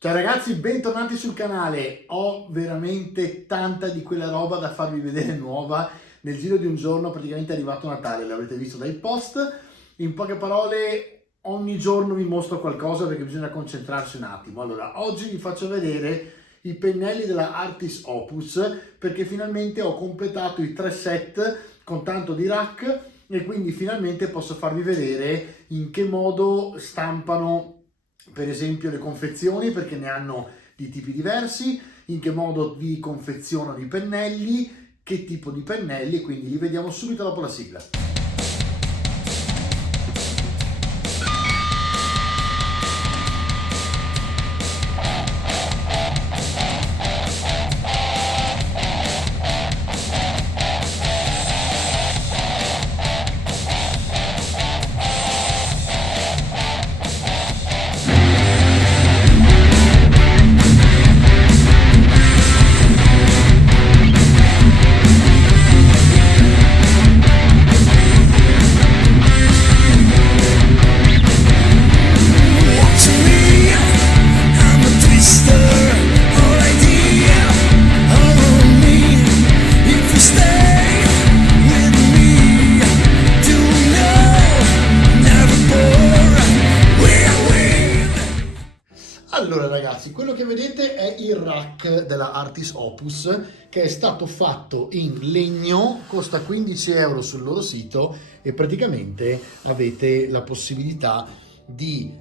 Ciao ragazzi, bentornati sul canale. Ho veramente tanta di quella roba da farvi vedere nuova. Nel giro di un giorno praticamente è arrivato Natale, l'avrete visto dai post. In poche parole, ogni giorno vi mostro qualcosa perché bisogna concentrarsi un attimo. Allora, oggi vi faccio vedere i pennelli della Artis Opus perché finalmente ho completato i 3 set con tanto di rack e quindi finalmente posso farvi vedere in che modo stampano per esempio le confezioni, perché ne hanno di tipi diversi, in che modo vi confezionano i pennelli, che tipo di pennelli, quindi li vediamo subito dopo la sigla. Allora ragazzi, quello che vedete è il rack della Artis Opus che è stato fatto in legno, costa 15 euro sul loro sito e praticamente avete la possibilità di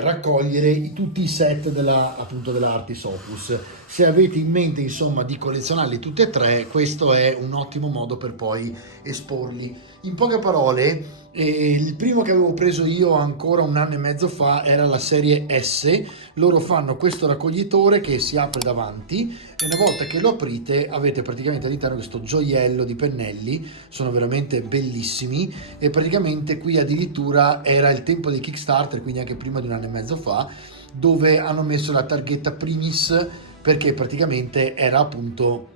raccogliere tutti i set appunto della Artis Opus. Se avete in mente insomma di collezionarli tutti e tre, questo è un ottimo modo per poi esporli. In poche parole, il primo che avevo preso io ancora un anno e mezzo fa era la serie S. Loro fanno questo raccoglitore che si apre davanti e una volta che lo aprite avete praticamente all'interno questo gioiello di pennelli, sono veramente bellissimi e praticamente qui addirittura era il tempo dei Kickstarter, quindi anche prima di un anno e mezzo fa, dove hanno messo la targhetta Primis perché praticamente era appunto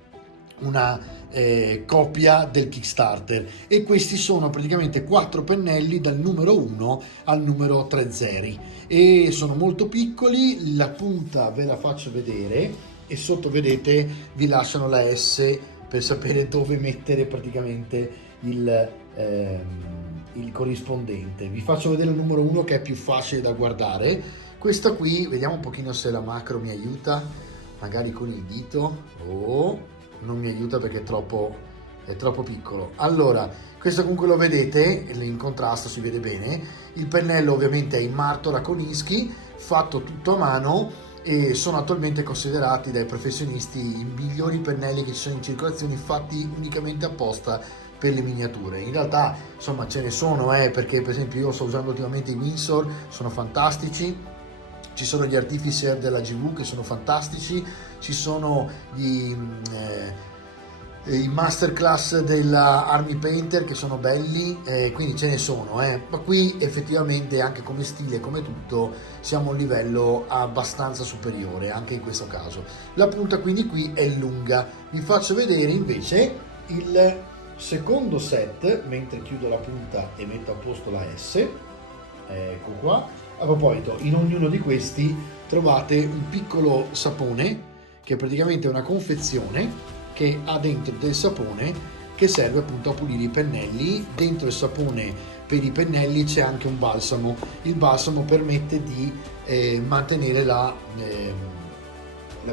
una copia del Kickstarter e questi sono praticamente 4 pennelli dal numero 1 al numero 30 e sono molto piccoli. La punta ve la faccio vedere e sotto vedete vi lasciano la S per sapere dove mettere praticamente il corrispondente. Vi faccio vedere il numero 1 che è più facile da guardare. Questa qui, vediamo un pochino se la macro mi aiuta, magari con il dito. Non mi aiuta perché è troppo piccolo. Allora, questo comunque lo vedete, in contrasto si vede bene. Il pennello ovviamente è in Martora Koniski, fatto tutto a mano e sono attualmente considerati dai professionisti i migliori pennelli che ci sono in circolazione, fatti unicamente apposta per le miniature. In realtà insomma ce ne sono, perché per esempio io sto usando ultimamente i Winsor, sono fantastici. Ci sono gli Artificer della GV che sono fantastici, ci sono i masterclass della Army Painter che sono belli, quindi ce ne sono, ma qui effettivamente anche come stile, come tutto, siamo a un livello abbastanza superiore anche in questo caso. La punta quindi qui è lunga. Vi faccio vedere invece il secondo set, mentre chiudo la punta e metto a posto la S, ecco qua. A proposito, in ognuno di questi trovate un piccolo sapone che praticamente è una confezione che ha dentro del sapone che serve appunto a pulire i pennelli. Dentro il sapone per i pennelli c'è anche un balsamo. Il balsamo permette di mantenere la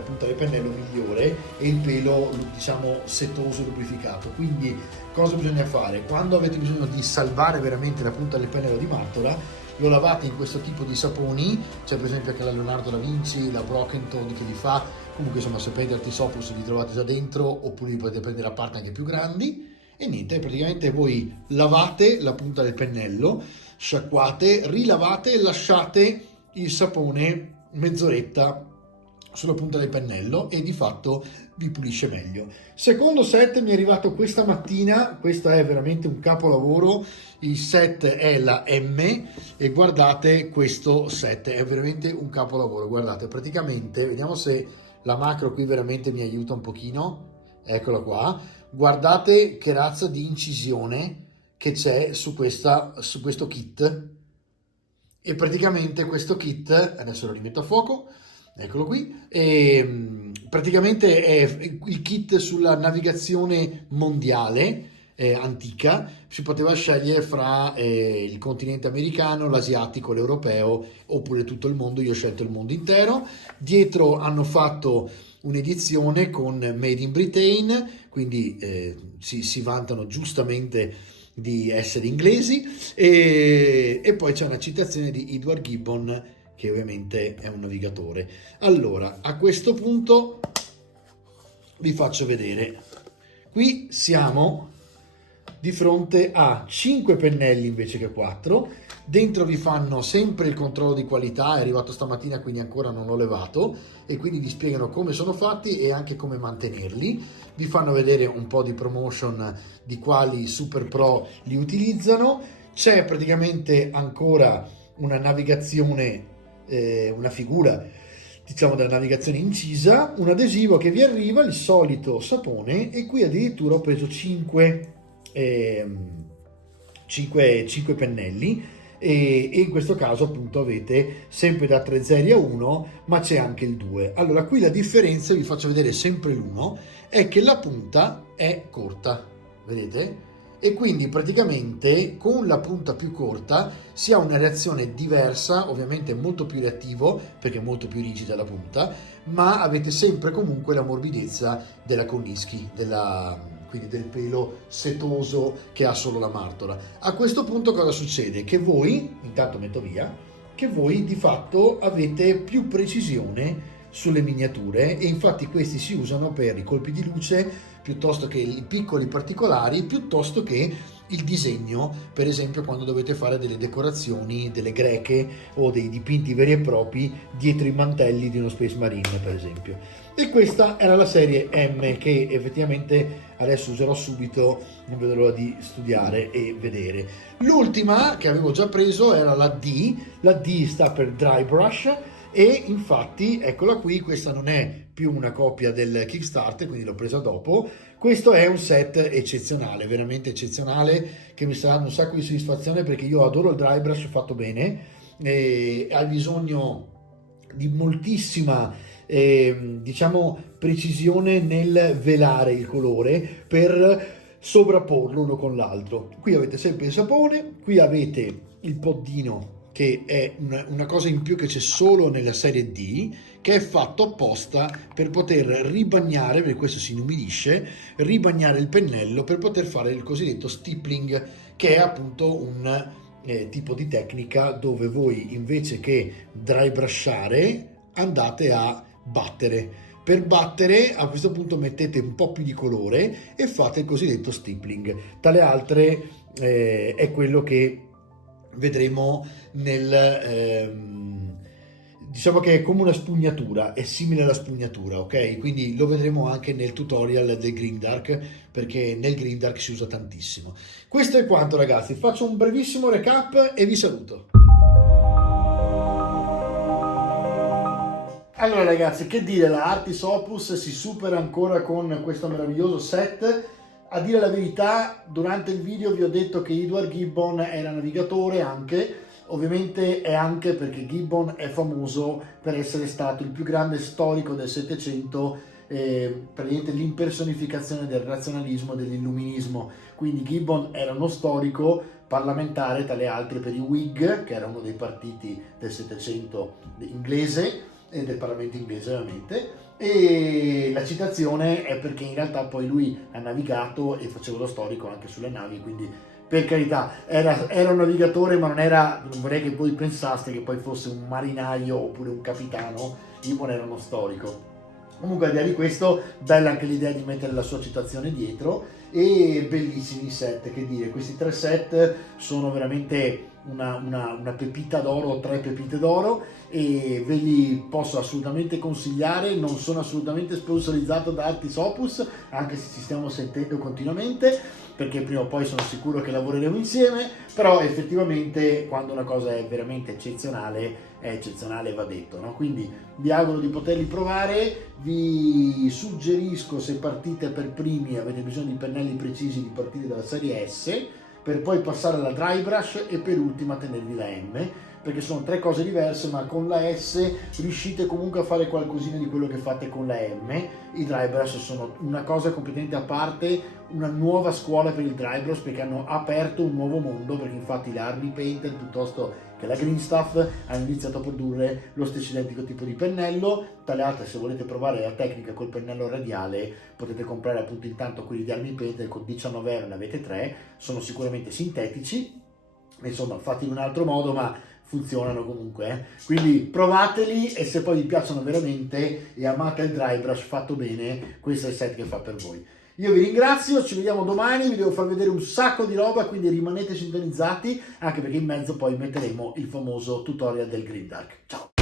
punta del pennello migliore e il pelo diciamo setoso e lubrificato. Quindi cosa bisogna fare? Quando avete bisogno di salvare veramente la punta del pennello di Martora, lo lavate in questo tipo di saponi, c'è per esempio anche la Leonardo da Vinci, la Brockington che li fa, comunque insomma se prendete Artis Opus li trovate già dentro oppure li potete prendere a parte anche più grandi e niente, praticamente voi lavate la punta del pennello, sciacquate, rilavate e lasciate il sapone mezz'oretta sulla punta del pennello e di fatto vi pulisce meglio. Secondo set mi è arrivato questa mattina, questo è veramente un capolavoro, il set è la M e guardate questo set, è veramente un capolavoro, guardate praticamente, vediamo se la macro qui veramente mi aiuta un pochino, eccola qua, guardate che razza di incisione che c'è su questo kit e praticamente questo kit, adesso lo rimetto a fuoco, Eccolo qui. E praticamente è il kit sulla navigazione mondiale antica. Si poteva scegliere fra il continente americano, l'asiatico, l'europeo oppure tutto il mondo. Io ho scelto il mondo intero. Dietro hanno fatto un'edizione con Made in Britain, quindi si vantano giustamente di essere inglesi, e poi c'è una citazione di Edward Gibbon, che ovviamente è un navigatore. Allora, a questo punto vi faccio vedere. Qui siamo di fronte a 5 pennelli invece che 4. Dentro vi fanno sempre il controllo di qualità, è arrivato stamattina quindi ancora non l'ho levato, e quindi vi spiegano come sono fatti e anche come mantenerli. Vi fanno vedere un po' di promotion di quali super pro li utilizzano. C'è praticamente ancora una navigazione, una figura diciamo della navigazione incisa, un adesivo che vi arriva, il solito sapone, e qui addirittura ho preso 5 pennelli, e in questo caso appunto avete sempre da 3 zeri a 1, ma c'è anche il 2. Allora qui la differenza, vi faccio vedere sempre l'1, è che la punta è corta, vedete? E quindi praticamente con la punta più corta si ha una reazione diversa, ovviamente molto più reattivo perché è molto più rigida la punta, ma avete sempre comunque la morbidezza della connischi, quindi del pelo setoso che ha solo la martora. A questo punto cosa succede? Che voi, intanto metto via, che voi di fatto avete più precisione sulle miniature, e infatti questi si usano per i colpi di luce piuttosto che i piccoli particolari, piuttosto che il disegno, per esempio quando dovete fare delle decorazioni, delle greche o dei dipinti veri e propri dietro i mantelli di uno Space Marine, per esempio. E questa era la serie M, che effettivamente adesso userò subito, non vedo l'ora di studiare e vedere. L'ultima che avevo già preso era la D. La D sta per Dry Brush, e infatti eccola qui. Questa non è più una copia del Kickstarter, quindi l'ho presa dopo. Questo è un set eccezionale, veramente eccezionale, che mi sta dando un sacco di soddisfazione perché io adoro il dry brush fatto bene, e ha bisogno di moltissima diciamo precisione nel velare il colore per sovrapporlo uno con l'altro. Qui avete sempre il sapone, qui avete il poddino, che è una cosa in più che c'è solo nella serie D, che è fatto apposta per poter ribagnare, per questo si inumidisce, ribagnare il pennello per poter fare il cosiddetto stippling, che è appunto un tipo di tecnica dove voi invece che dry brushare andate a battere. Per battere a questo punto mettete un po' più di colore e fate il cosiddetto stippling. Tale altre è quello che vedremo diciamo che è come una spugnatura, è simile alla spugnatura, ok? Quindi lo vedremo anche nel tutorial del Grimdark, perché nel Grimdark si usa tantissimo. Questo è quanto, ragazzi, faccio un brevissimo recap e vi saluto. Allora ragazzi, che dire, la Artis Opus si supera ancora con questo meraviglioso set. A dire la verità, durante il video vi ho detto che Edward Gibbon era navigatore anche, ovviamente è anche perché Gibbon è famoso per essere stato il più grande storico del Settecento, praticamente l'impersonificazione del razionalismo e dell'illuminismo. Quindi Gibbon era uno storico parlamentare, tra le altre per i Whig, che era uno dei partiti del Settecento inglese e del Parlamento inglese ovviamente, e la citazione è perché in realtà poi lui ha navigato e faceva lo storico anche sulle navi, quindi per carità era un navigatore, ma non vorrei che voi pensaste che poi fosse un marinaio oppure un capitano. Gibbon era uno storico. Comunque al di là di questo, bella anche l'idea di mettere la sua citazione dietro, e bellissimi set, che dire, questi 3 set sono veramente una pepita d'oro, 3 pepite d'oro, e ve li posso assolutamente consigliare. Non sono assolutamente sponsorizzato da Artis Opus, anche se ci stiamo sentendo continuamente, perché prima o poi sono sicuro che lavoreremo insieme, però effettivamente quando una cosa è veramente eccezionale, è eccezionale, va detto, no? Quindi vi auguro di poterli provare. Vi suggerisco, se partite per primi, avete bisogno di pennelli precisi, di partire dalla serie S, per poi passare alla dry brush e per ultima tenervi la M, perché sono tre cose diverse, ma con la S riuscite comunque a fare qualcosina di quello che fate con la M. I dry brush sono una cosa completamente a parte, una nuova scuola per il dry brush, perché hanno aperto un nuovo mondo, perché infatti la Army Painter piuttosto che la Green Stuff hanno iniziato a produrre lo stesso identico tipo di pennello. Tra le altre, se volete provare la tecnica col pennello radiale, potete comprare appunto intanto quelli di Army Painter, con 19 euro ne avete 3, sono sicuramente sintetici, insomma fatti in un altro modo, ma funzionano comunque. Quindi provateli, e se poi vi piacciono veramente e amate il dry brush fatto bene, questo è il set che fa per voi. Io vi ringrazio, ci vediamo domani, vi devo far vedere un sacco di roba, quindi rimanete sintonizzati, anche perché in mezzo poi metteremo il famoso tutorial del Green Dark. Ciao!